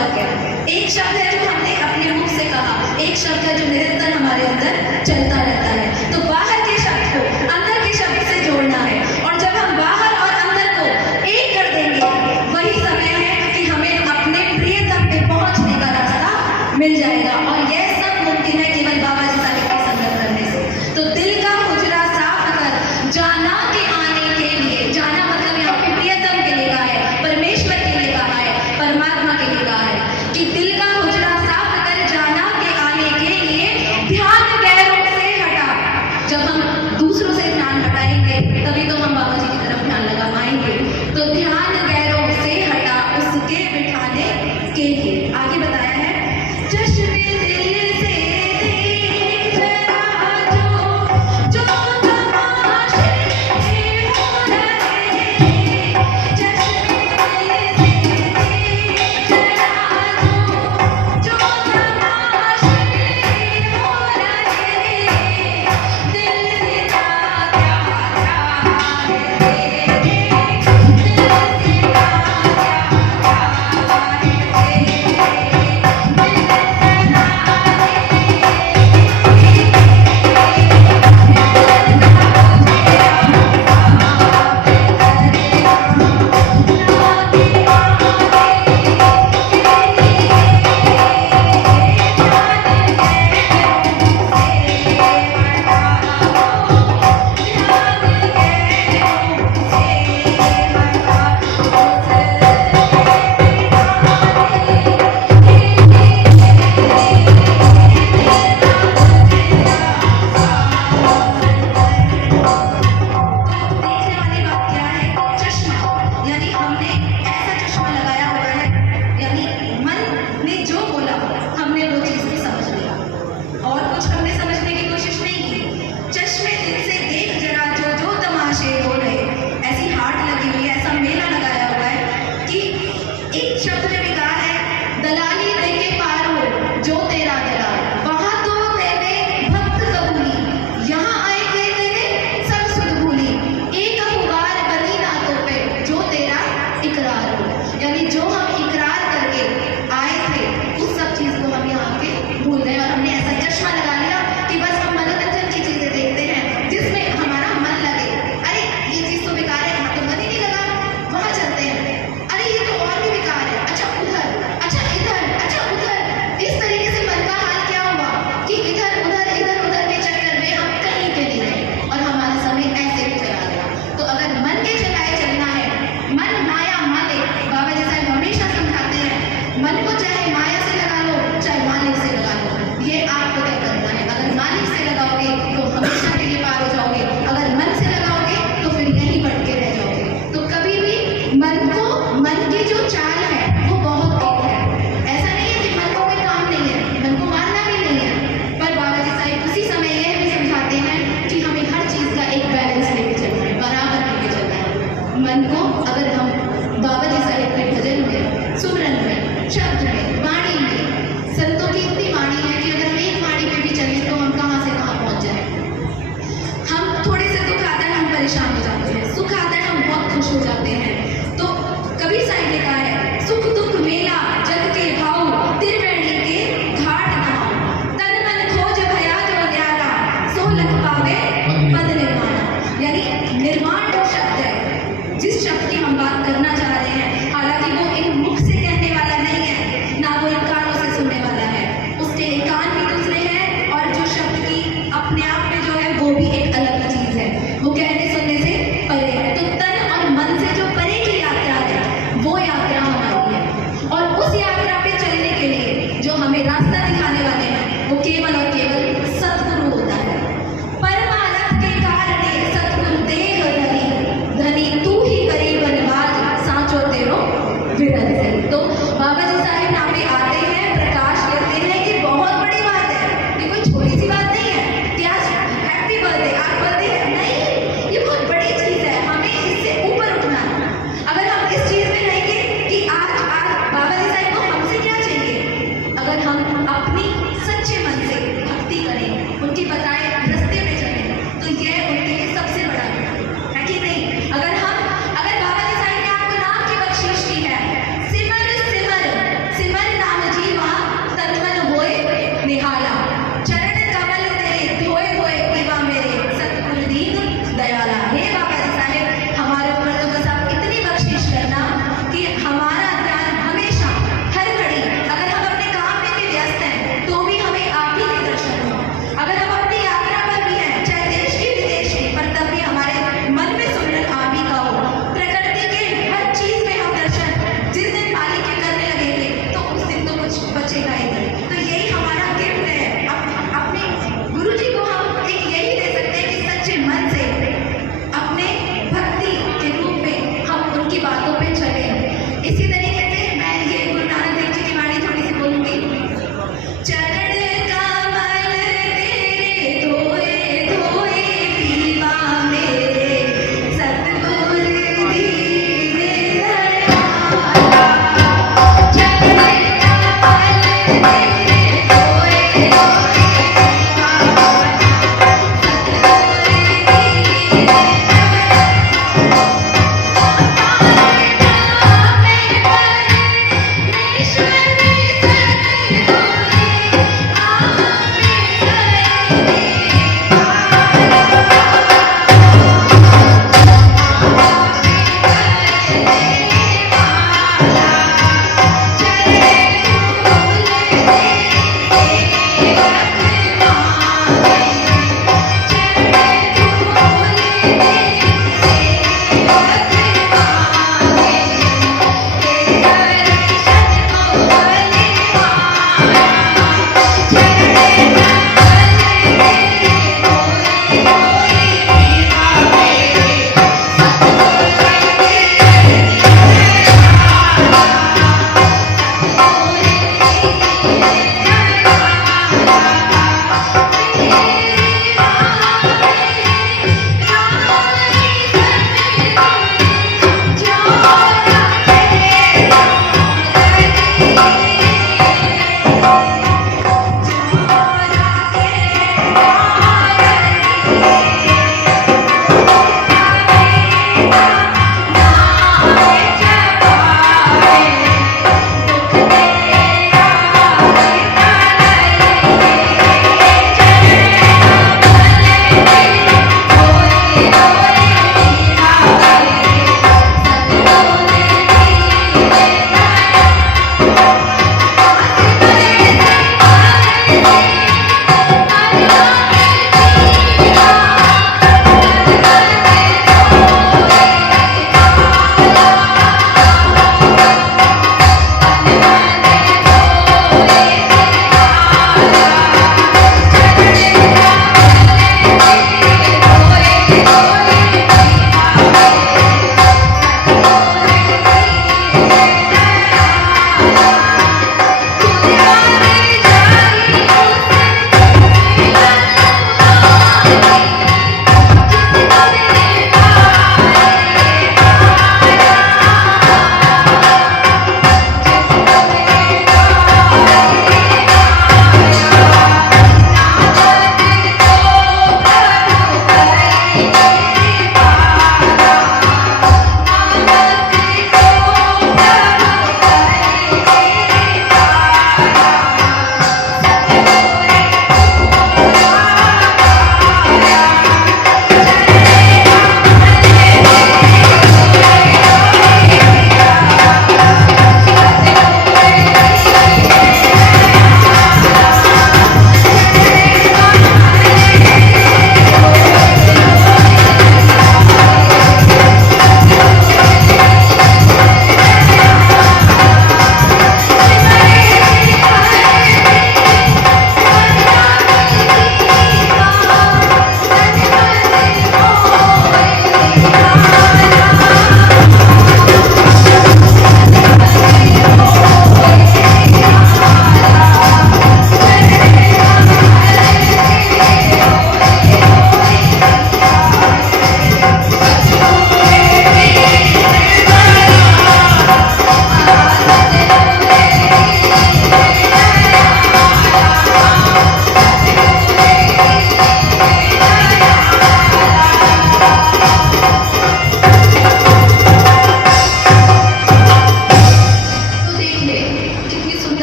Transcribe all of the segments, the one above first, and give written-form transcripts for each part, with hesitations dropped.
फर्क है। एक शब्द है जो हमने अपने मुख से कहा, एक शब्द है जो निरंतर हमारे अंदर चलता रहता है। तो बाहर के शब्द को अंदर के शब्द से जोड़ना है, और जब हम बाहर और अंदर को एक कर देंगे, वही समय है कि हमें अपने प्रियतम पे पहुंचने का रास्ता मिल जाएगा। और यह सब मुमकिन है केवल बाबा जी साहब के संगत करने से। तो दिल का हुजरा साफ कर जाना के आने के लिए, जाना मतलब यहाँ पे प्रियतम के लिए कहा है, परमेश्वर के लिए कहा है, परमात्मा के लिए कहा है कि दिल का हुजरा साफ कर जाना के आने के लिए ध्यान गैरों से हटा। जब हम दूसरों से ध्यान हटाएंगे तभी तो हम बाबा जी की तरफ ध्यान लगा पाएंगे। तो ध्यान गैरों से हटा उसके बिठाने के लिए। आगे बताया है, चश्मे दिल से देख जरा जो तमाशे हो रहे, चश्मे दिल से देख जरा जो तमाशे हो रहे, दिल से क्या क्या है दिल से क्या मन को अगर हम बाबा जी साहेब के भजन में, सुमरन में, शब्द में, वाणी में, संतों की इतनी वाणी है कि अगर हम एक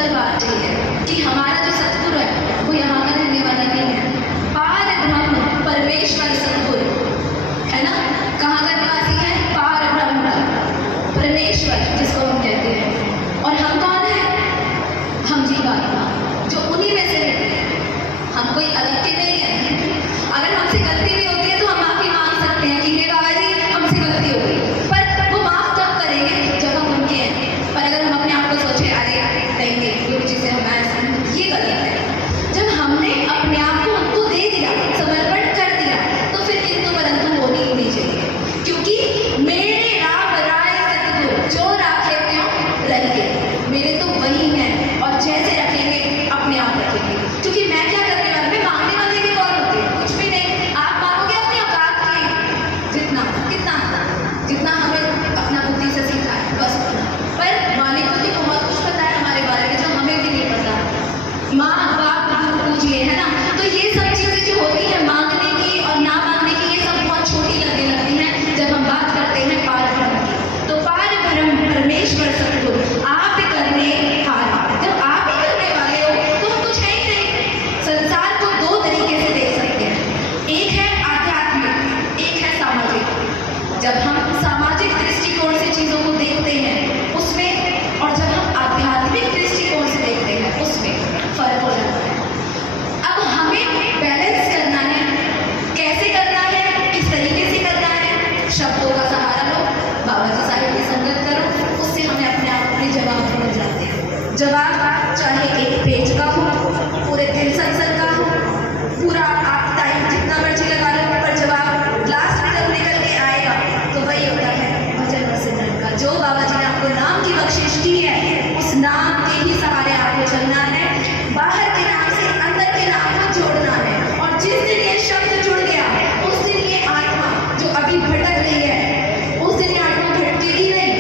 सिंपल बात यही है कि हमारा जो सतगुरु है वो यहाँ का रहने वाला नहीं है, पार ब्रह्म परमेश्वर सतगुरु है ना, कहाँ का निवासी है, पार ब्रह्म परमेश्वर जिसको हम कहते हैं। और हम कौन है, हम जीवात्मा जो उन्हीं में से रहते हैं, हम कोई अलग के नहीं है। अगर हमसे गलती भी होती है तो हम माफी मांग सकते हैं कि हे बाबा जी हमसे गलती हो गई, पर वो माफ तब करेंगे जब हम उनके हैं। पर अगर हम अपने आप को सोचे अरे नहीं ये चीज़ें हम ऐसे, ये गलत है। जब हमने अपने आप को उनको दे दिया, समर्पण कर दिया, तो फिर किंतु परंतु होनी ही नहीं चाहिए, क्योंकि मेरे राम राय सतगुरु जो राखे त्यों रहिए, मेरे तो वही हैं और जैसे रखेंगे अपने आप रखेंगे। क्योंकि मैं क्या करने वाली, मैं मांगने वाले भी कौन होते हैं, कुछ भी नहीं। आप मांगोगे अपनी औकात की जितना कितना जितना हमें अपना बुद्धि से सीखा है बस उतना, पर मालिक को भी बहुत कुछ पता है हमारे बारे में जो हमें भी नहीं पता। माँ बाप गुरु पूजिए, है ना, तो ये सब चीज़ें जो होती है मांगने की और ना मांगने की, ये सब बहुत छोटी लगने लगती हैं जब हम बात करते हैं पार ब्रह्म की। तो पार ब्रह्म परमेश्वर सतगुरु आप ही करने हार, जब आप ही करने वाले हो तो कुछ है ही नहीं। संसार को दो तरीके से देख सकते हैं, एक है आध्यात्मिक, एक है सामाजिक। जब हम सामाजिक दृष्टिकोण से चीज़ों को देखते हैं उसमें, और जब हम आध्यात्मिक दृष्टिकोण से देखते हैं उसमें फर्क हो जाता है। अब हमें बैलेंस करना है, कैसे करना है, किस तरीके से करना है। शब्दों का सहारा लो, बाबा जी साहिब की संगत करो, उससे हमें अपने आप अपने जवाब मिल जाते हैं। जवाब चाहे एक पेज का हो, पूरे दिन सत्संग का हो, पूरा आप टाइम जितना मर्जी लगा लो, पर जवाब लास्ट में जब निकल के आएगा तो वही होता है भजन व सिमरन का। जो बाबा जी ने आपको नाम की बख्शिश की है उस नाम के ही सहारे आपको चलना है, बाहर के नाम से अंदर के नाम को जोड़ना है। और जिस दिन ये शब्द जुड़ गया उस दिन ये आत्मा जो अभी भटक रही है, उस दिन ये आत्मा भटकेगी नहीं,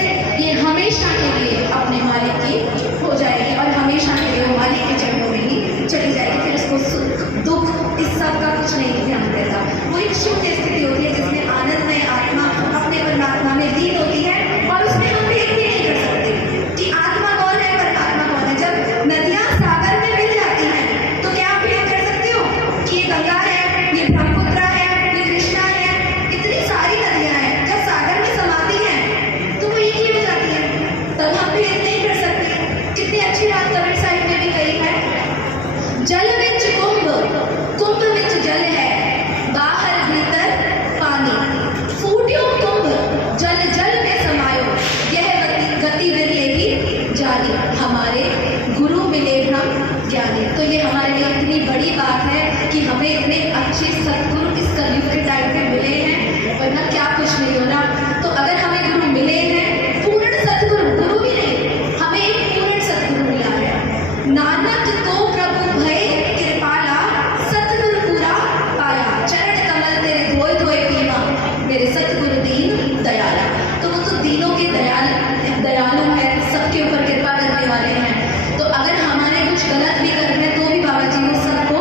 ये हमेशा के लिए अपने मालिक की हो जाएगी और हमेशा के लिए वो मालिक के चरणों में ही चली जाएगी। फिर उसको सुख दुख इस सब का कुछ नहीं ध्यान देता। वो एक शुद्ध स्थिति होती है जिसमें आनंदमय आत्मा अपने परमात्मा में लीन होती है, और उसमें हम भेद भी नहीं कर सकते कि आत्मा कौन है परमात्मा कौन है। जब नदियाँ सागर में मिल जाती हैं तो क्या आप भेद कर सकते हो कि ये गंगा है, ये ब्रह्मपुत्र है, ये कृष्णा है, इतनी सारी नदियाँ हैं। जब सागर में समाती हैं तो वो एक ही हो जाती है, तब हम भेद नहीं कर सकते। कितनी अच्छी बात कबीर साहिब ने भी कही है, जल विच कुंभ, कुंभ विच जल है, बाहर भीतर पानी, फूट्यो कुंभ जल जल में समायो, यह गति बिरले ही जानी, हमारे गुरु मिले ब्रह्म ज्ञानी। तो ये हमारे लिए इतनी बड़ी बात है कि हमें इतने अच्छे सतगुरु इस कलयुग के टाइम में मिले हैं, वरना क्या कुछ नहीं होना। तो अगर हमें गुरु मिले हैं, पूर्ण सतगुरु, गुरु भी नहीं, हमें एक पूर्ण सतगुरु मिला है। नानक तो प्रभु भय कृपाला, सतगुरु पूरा पाया, चरण कमल तेरे धोए धोए पीवा, मेरे सतगुरु दीन दयाला। तो वो तो दीनों के दयालु है, सबके ऊपर कृपा करने वाले हैं। तो अगर हमारे कुछ गलत भी करते हैं तो भी बाबा जी वो सबको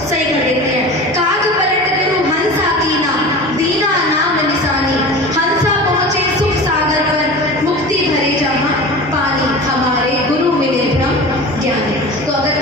सही कर देते हैं। काग पलट गुरु हंसा कीना, दीना नाम निशानी, हंसा पहुँचे सुख सागर पर, मुक्ति भरे जहाँ पानी, हमारे गुरु मिले ब्रह्म ज्ञानी। तो अगर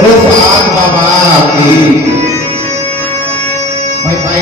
बोलो सात बाबा की। भाई भाई